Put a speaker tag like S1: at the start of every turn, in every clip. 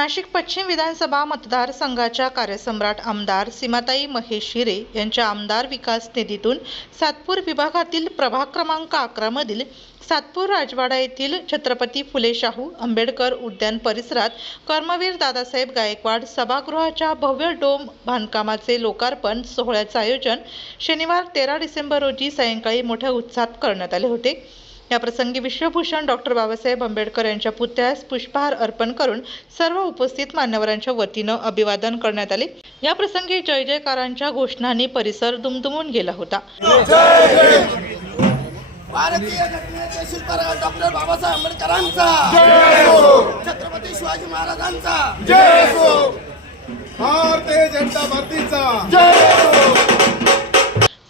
S1: नाशिक पश्चिम विधानसभा मतदारसंघाच्या कार्यसम्राट आमदार सीमाताई महेश हिरे यांच्या आमदार विकास निधीतून सातपूर विभागातील प्रभाग क्रमांक अकरामधील सातपूर राजवाडा येथील छत्रपती फुले शाहू आंबेडकर उद्यान परिसरात कर्मवीर दादासाहेब गायकवाड सभागृहाच्या भव्य डोम बांधकामाचे लोकार्पण सोहळ्याचे आयोजन शनिवार तेरा डिसेंबर रोजी सायंकाळी मोठ्या उत्साहात करण्यात आले होते. याप्रसंगी विश्वभूषण डॉक्टर बाबासाहेब आंबेडकर यांच्या पुतळ्यास पुष्पहार अर्पण करून सर्व उपस्थित मान्यवरांच्या वतीनं अभिवादन करण्यात आले. या प्रसंगी जय जयकारांच्या घोषणांनी परिसर दुमदुमून गेला होता.
S2: भारतीय घटनेचे शिल्पकार डॉक्टर बाबासाहेब आंबेडकरांचा. छत्रपती शिवाजी महाराजांचा.
S3: भारतीय जनता पार्टीचा.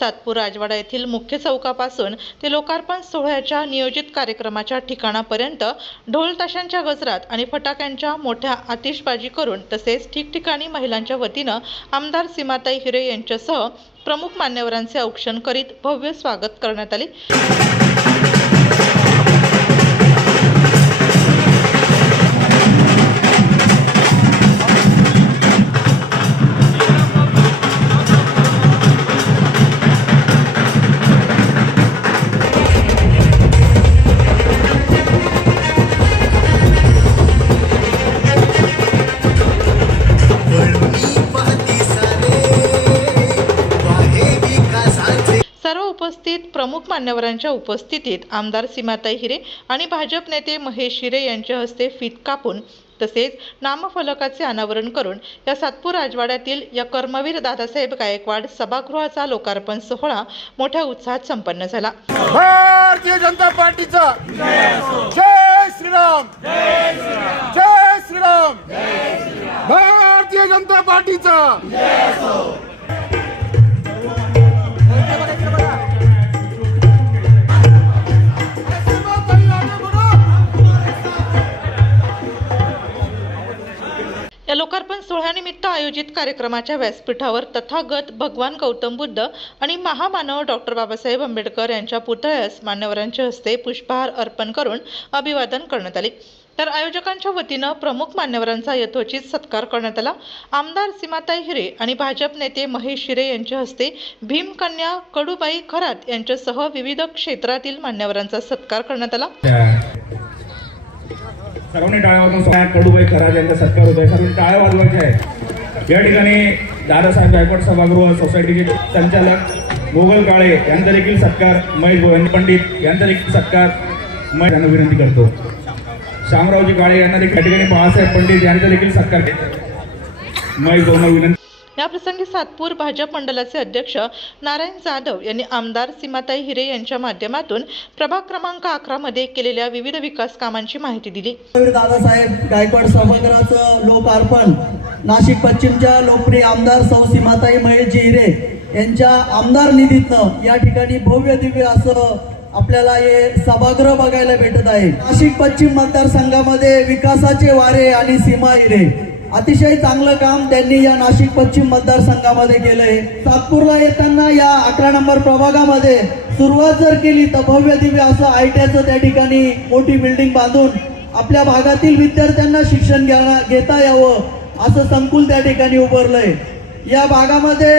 S1: सातपूर राजवाडा येथील मुख्य चौकापासून ते लोकार्पण सोहळ्याच्या नियोजित कार्यक्रमाच्या ठिकाणापर्यंत ढोल ताशांच्या गजरात आणि फटाक्यांच्या मोठ्या आतिषबाजी करून तसेच ठिकठिकाणी महिलांच्या वतीनं आमदार सीमाताई हिरे यांच्यासह प्रमुख मान्यवरांचे औक्षण करीत भव्य स्वागत करण्यात आले. मान्यवरांच्या उपस्थितीत आमदार सीमाताई हिरे आणि भाजप नेते महेश हिरे यांच्या हस्ते फीत कापून तसेच नामफलकाचे अनावरण करून या सातपूर राजवाड्यातील या कर्मवीर दादासाहेब गायकवाड सभागृहाचा लोकार्पण सोहळा मोठ्या उत्साहात संपन्न झाला.
S3: भारतीय जनता पार्टीचा. जय श्रीराम. जय श्रीराम. भारतीय जनता पार्टीचा.
S1: आयोजित कार्यक्रमाच्या व्यासपीठावर तथागत भगवान गौतम बुद्ध आणि महामानव डॉक्टर बाबासाहेब आंबेडकर यांच्या पुतळ्यास मान्यवरांच्या हस्ते पुष्पहार अर्पण करून अभिवादन करण्यात आले. तर आयोजकांच्या वतीनं प्रमुख मान्यवरांचा यथोचित सत्कार करण्यात आला. आमदार सीमाताई हिरे आणि भाजप नेते महेश हिरे यांच्या हस्ते भीमकन्या कडूबाई खरात यांच्यासह विविध क्षेत्रातील मान्यवरांचा सत्कार करण्यात आला.
S4: सर्वांनी टाळ्या वाजवून कडूबाई खरात यांचा सत्कार होतोय. सर्वांनी टाळ्या वाजवायच्या आहेत. या ठिकाणी दादासाहेब गायकवाड सभागृह सोसायटीचे संचालक मोगल काळे यांचा देखील सत्कार महेश भोवन पंडित यांचा देखील सत्कार महेश यांना विनंती करतो. शामरावजी काळे यांना देखील या ठिकाणी बाळासाहेब पंडित यांचा देखील सत्कार महेश भोवना विनंती
S1: याप्रसंगी सातपूर भाजप मंडळाचे अध्यक्ष नारायण जाधव यांनी आमदार सीमाताई हिरे यांच्या माध्यमातून प्रभाग क्रमांक अकरा मध्ये केलेल्या विविध विकास कामांची माहिती दिली.
S5: दादासाहेब गायकवाड सभागृहाचं लोकार्पण. नाशिक पश्चिमच्या लोकप्रिय आमदार सौ सीमाताई महेशजी हिरे यांच्या आमदार निधीतनं या ठिकाणी भव्य दिव्य असं आपल्याला हे सभागृह बघायला भेटत आहे. नाशिक पश्चिम मतदारसंघामध्ये विकासाचे वारे आणि सीमा हिरे. अतिशय चांगलं काम त्यांनी या नाशिक पश्चिम मतदारसंघामध्ये केलंय. सातपूरला येताना या अकरा नंबर प्रभागामध्ये सुरुवात जर केली तर भव्य दिव्य असं आय आयट्याचं त्या ठिकाणी मोठी बिल्डिंग बांधून आपल्या भागातील विद्यार्थ्यांना शिक्षण घ्या घेता यावं असं संकुल त्या ठिकाणी उभारलंय. या भागामध्ये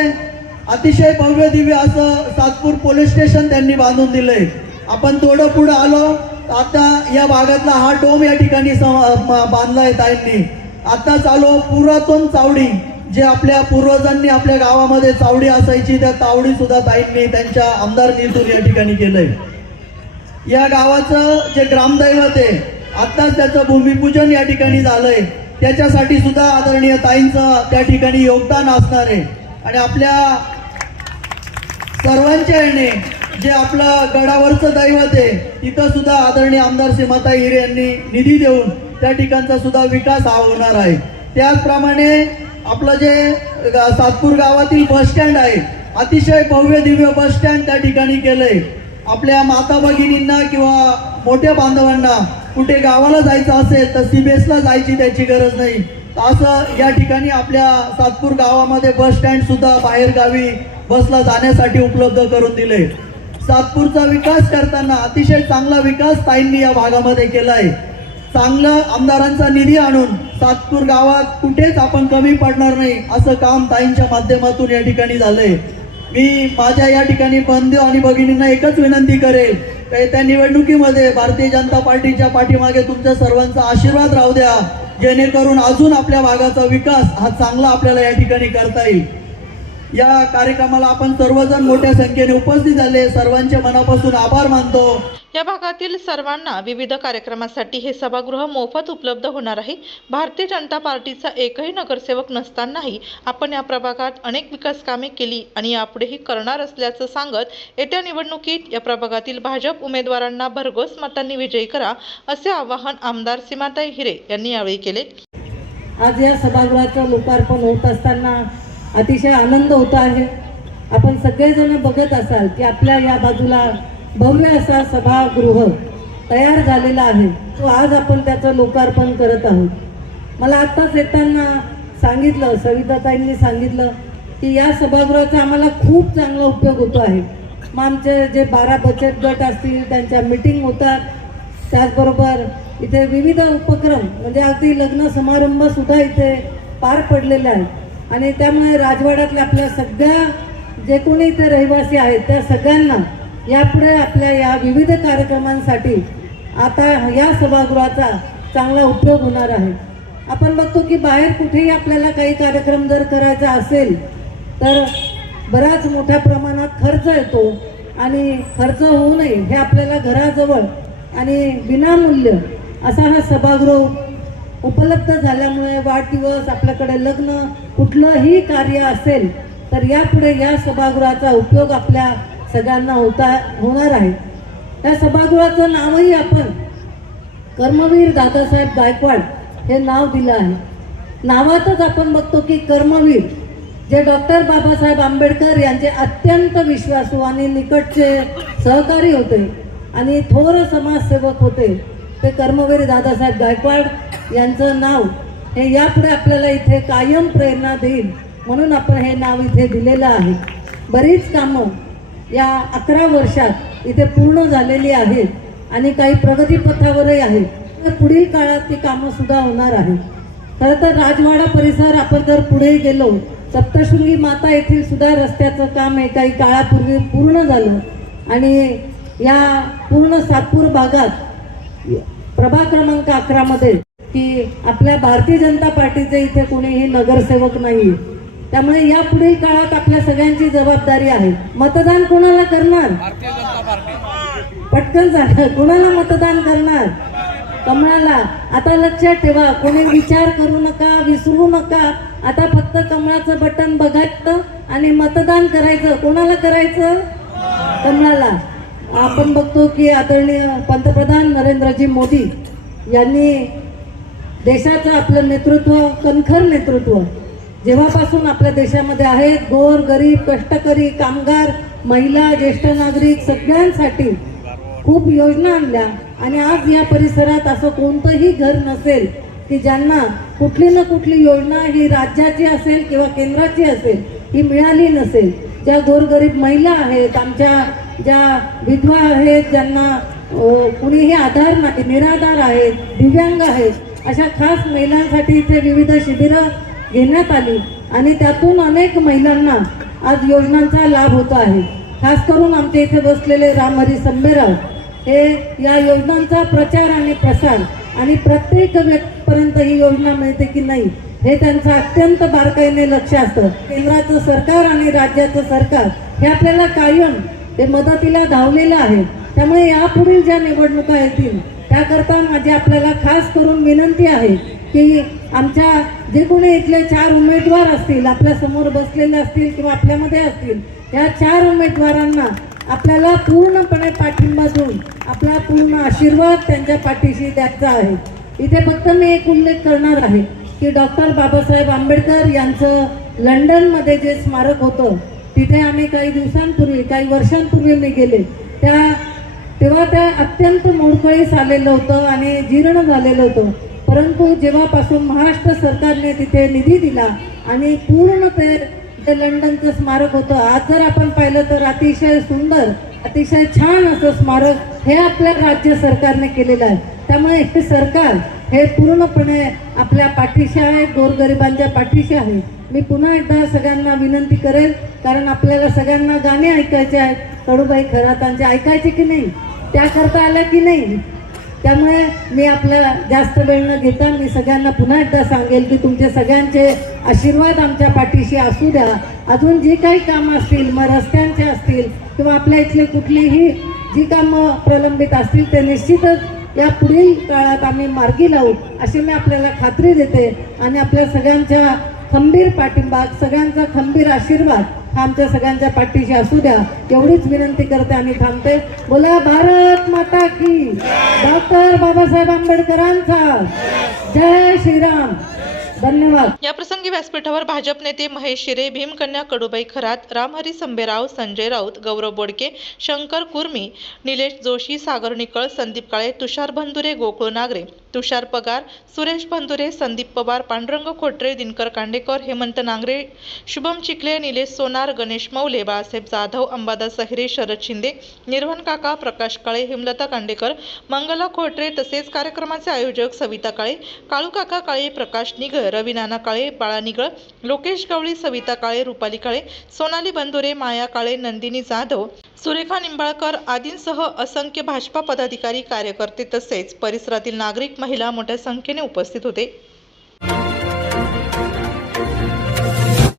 S5: अतिशय भव्य दिव्य असं सातपूर पोलीस स्टेशन त्यांनी बांधून दिलंय. आपण थोडं पुढं आलो आता या भागातला हा डोम या ठिकाणी बांधला आहे ताईंनी. आता चालू पुरातन चावडी जे आपल्या पूर्वजांनी आपल्या गावामध्ये चावडी असायची त्या चावडी सुद्धा ताईंनी त्यांच्या आमदार निधून या ठिकाणी केलंय. या गावाचं जे ग्रामदैवत आहे आत्ताच त्याचं भूमिपूजन या ठिकाणी झालंय. त्याच्यासाठी सुद्धा आदरणीय ताईंचं त्या ठिकाणी योगदान असणार आहे. आणि आपल्या सर्वांच्या येणे जे आपलं गडावरचं दैवत आहे तिथं सुद्धा आदरणीय आमदार सीमाताई हिरे यांनी निधी देऊन त्या ठिकाणचा सुद्धा विकास हा होणार आहे. त्याचप्रमाणे आपलं जे सातपूर गावातील बस स्टँड आहे अतिशय भव्य दिव्य बस स्टँड त्या ठिकाणी केलंय. आपल्या माता भगिनींना किंवा मोठ्या बांधवांना कुठे गावाला जायचं असेल तर सीबीएसला जायची त्याची गरज नाही. असं या ठिकाणी आपल्या सातपूर गावामध्ये बस स्टँड सुद्धा बाहेर गावी बसला जाण्यासाठी उपलब्ध करून दिले सातपूरचा विकास करताना अतिशय चांगला विकास ताईंनी या भागामध्ये केला आहे चांगलं आमदारांचा निधी आणून सातपूर गावात कुठेच आपण कमी पडणार नाही असं काम ताईंच्या माध्यमातून या ठिकाणी झालंय. मी माझ्या या ठिकाणी बंधू आणि भगिनींना एकच विनंती करेल त्या निवडणुकीमध्ये भारतीय जनता पार्टीच्या पाठीमागे तुमच्या सर्वांचा आशीर्वाद राहू द्या. जेणेकरून अजून आपल्या भागाचा विकास हा चांगला आपल्याला या ठिकाणी करता येईल. या कार्यक्रमाला आपण सर्वजण मोठ्या संख्येने उपस्थित झाले. सर्वांचे मनापासून आभार मानतो.
S1: या भागातील सर्वांना विविध कार्यक्रमासाठी हे सभागृह मोफत उपलब्ध होणार आहे. भारतीय जनता पार्टीचा एकही नगरसेवक नसतानाही आपण या प्रभागात अनेक विकास कामे केली आणि यापुढेही करणार असल्याचं सांगत येत्या निवडणुकीत या प्रभागातील भाजप उमेदवारांना भरघोस मतांनी विजयी करा असे आवाहन आमदार सीमाताई हिरे यांनी यावेळी केले.
S6: आज या सभागृहाचं लोकार्पण होत असताना अतिशय आनंद होत आहे. आपण सगळेजण बघत असाल की आपल्या या बाजूला भव्य असा सभागृह तयार झालेला आहे. तो आज आपण त्याचं लोकार्पण करत आहोत. मला आत्ताच येताना सांगितलं सविताताईंनी सांगितलं की या सभागृहाचा आम्हाला खूप चांगला उपयोग होतो आहे. मग आमचे जे बारा बचत गट असतील त्यांच्या मिटिंग होतात. त्याचबरोबर इथे विविध उपक्रम म्हणजे अगदी लग्न समारंभसुद्धा इथे पार पडलेले आहेत. आणि त्यामुळे राजवाड्यातल्या आपल्या सगळ्या जे कोणी इथे रहिवासी आहेत त्या सगळ्यांना यापुढे आपल्या या विविध कार्यक्रमांसाठी आता या सभागृहाचा चांगला उपयोग होणार आहे. आपण बघतो की बाहेर कुठेही आपल्याला काही कार्यक्रम जर करायचा असेल तर बराच मोठ्या प्रमाणात खर्च येतो आणि खर्च होऊ नये हे आपल्याला घराजवळ आणि विनामूल्य असा हा सभागृह उपलब्ध झाल्यामुळे वाढदिवस आपल्याकडे लग्न कुठलंही कार्य असेल तर यापुढे या सभागृहाचा उपयोग आपल्या सगळ्यांना होता होणार आहे. त्या सभागृहाचं नावही आपण कर्मवीर दादासाहेब गायकवाड हे नाव दिलं आहे. नावातच आपण बघतो की कर्मवीर जे डॉक्टर बाबासाहेब आंबेडकर यांचे अत्यंत विश्वासू आणि निकटचे सहकारी होते आणि थोर समाजसेवक होते ते कर्मवीर दादासाहेब गायकवाड यांचं नाव हे यापुढे आपल्याला इथे कायम प्रेरणा देईल म्हणून आपण हे नाव इथे दिलेलं आहे. बरीच कामं या अकरा वर्षात इथे पूर्ण झालेली आहेत आणि काही प्रगतीपथावरही आहेत. तर पुढील काळात ती कामंसुद्धा होणार आहेत. खरं तर राजवाडा परिसर आपण जर पुढे गेलो सप्तशृंगी माता येथील सुद्धा रस्त्याचं काम हे काही काळापूर्वी पूर्ण झालं. आणि या पूर्ण सातपूर भागात प्रभा क्रमांक अकरामध्ये की आपल्या भारतीय जनता पार्टीचे इथे कोणीही नगरसेवक नाही त्यामुळे या पुढील काळात आपल्या सगळ्यांची जबाबदारी आहे. मतदान कोणाला करणार? पटकन झालं. कोणाला मतदान करणार? कमळाला. आता लक्षात ठेवा कोणी विचार करू नका विसरू नका. आता फक्त कमळाचं बटन बघायचं आणि मतदान करायचं. कोणाला करायचं? कमळाला. आपण बघतो की आदरणीय पंतप्रधान नरेंद्रजी मोदी यांनी देशाचं आपलं नेतृत्व कणखर नेतृत्व जेव्हापासून आपल्या देशामध्ये आहेत गोर गरीब कष्टकरी कामगार महिला ज्येष्ठ नागरिक सगळ्यांसाठी खूप योजना आणल्या. आणि आज या परिसरात असं कोणतंही घर नसेल की ज्यांना कुठली ना कुठली योजना ही राज्याची असेल किंवा केंद्राची असेल ही मिळाली नसेल. ज्या गोरगरीब महिला आहेत आमच्या ज्या विधवा आहेत ज्यांना कुणीही आधार नाही निराधार आहेत दिव्यांग आहेत अशा खास महिलांसाठी इथे विविध शिबिरं घेण्यात आली आणि त्यातून अनेक महिलांना आज योजनांचा लाभ होतो आहे. खास करून आमच्या इथे बसलेले रामहरी संभेराव हे या योजनांचा प्रचार आणि प्रसार आणि प्रत्येक व्यक्तीपर्यंत ही योजना मिळते की नाही हे त्यांचं अत्यंत बारकाईने लक्ष असतं. केंद्राचं सरकार आणि राज्याचं सरकार हे आपल्याला कायम हे मदतीला धावलेलं आहे. त्यामुळे यापुढील ज्या निवडणुका येतील त्याकरता माझी आपल्याला खास करून विनंती आहे की आमच्या जे कोणी इथले चार उमेदवार असतील आपल्यासमोर बसलेले असतील किंवा आपल्यामध्ये असतील या चार उमेदवारांना आपल्याला पूर्णपणे पाठिंबा देऊन आपला पूर्ण आशीर्वाद त्यांच्या पाठीशी द्यायचा आहे. इथे फक्त मी एक उल्लेख करणार आहे की डॉक्टर बाबासाहेब आंबेडकर यांचं लंडनमध्ये जे स्मारक होतं तिथे आम्ही काही दिवसांपूर्वी काही वर्षांपूर्वी मी गेले. त्या तेव्हा त्या अत्यंत मोडकळीस आलेलं होतं आणि जीर्ण झालेलं होतं. परंतु जेव्हापासून महाराष्ट्र सरकारने तिथे निधी दिला आणि पूर्ण ते जे लंडनचं स्मारक होतं आज जर आपण पाहिलं तर अतिशय सुंदर अतिशय छान असं स्मारक हे आपल्या राज्य सरकारने केलेलं आहे. त्यामुळे हे सरकार हे पूर्णपणे आपल्या पाठीशी आहे गोरगरिबांच्या पाठीशी आहे. मी पुन्हा एकदा सगळ्यांना विनंती करेल कारण आपल्याला सगळ्यांना गाणे ऐकायचे आहेत. कडूबाई खरातांचे ऐकायचे की नाही? त्या करता आल्या की नाही? त्यामुळे मी आपल्या जास्त वेळ न घेता मी सगळ्यांना पुन्हा एकदा सांगेल की तुमचे सगळ्यांचे आशीर्वाद आमच्या पाठीशी असू द्या. अजून जी काही कामं असतील मग रस्त्यांचे असतील किंवा आपल्या इथली कुठलीही जी कामं प्रलंबित असतील ते निश्चितच या पुढील काळात आम्ही मार्गी लावू अशी मी आपल्याला खात्री देते. आणि आपल्या सगळ्यांच्या खंबीर पाठिंबा सगळ्यांचा खंबीर आशीर्वाद आमच्या सगळ्यांच्या पाठीशी असू द्या. एवढीच विनंती करते आणि थांबते. बोला भारत माता की. डॉक्टर बाबासाहेब आंबेडकरांचा. जय श्रीराम. धन्यवाद.
S1: या प्रसंगी व्यासपीठावर भाजप नेते महेश शिरे भीमकन्या कडूबाई खरात रामहरी संबेराव संजय राऊत गौरव बोडके शंकर कुर्मी निलेश जोशी सागर निकळ संदीप काळे तुषार भंदुरे गोकुळ नागरे तुषार पगार सुरेश भंदुरे संदीप पवार पांडुरंग खोटरे दिनकर कांडेकर हेमंत नांगरे शुभम चिखले निलेश सोनार गणेश मौले बाळासाहेब जाधव अंबादास सहिरे शरद शिंदे निर्वण काका प्रकाश काळे हेमलता कांडेकर मंगला खोटरे तसेच कार्यक्रमाचे आयोजक सविता काळे काळू काका काळे प्रकाश निगर रवी नाना काळे बाळा निगळ लोकेश गवळी सविता काळे रुपाली काळे सोनाली बंधुरे माया काळे नंदिनी जाधव सुरेखा निंबाळकर आदींसह असंख्य भाजपा पदाधिकारी कार्यकर्ते तसेच परिसरातील नागरिक महिला मोठ्या संख्येने उपस्थित होते.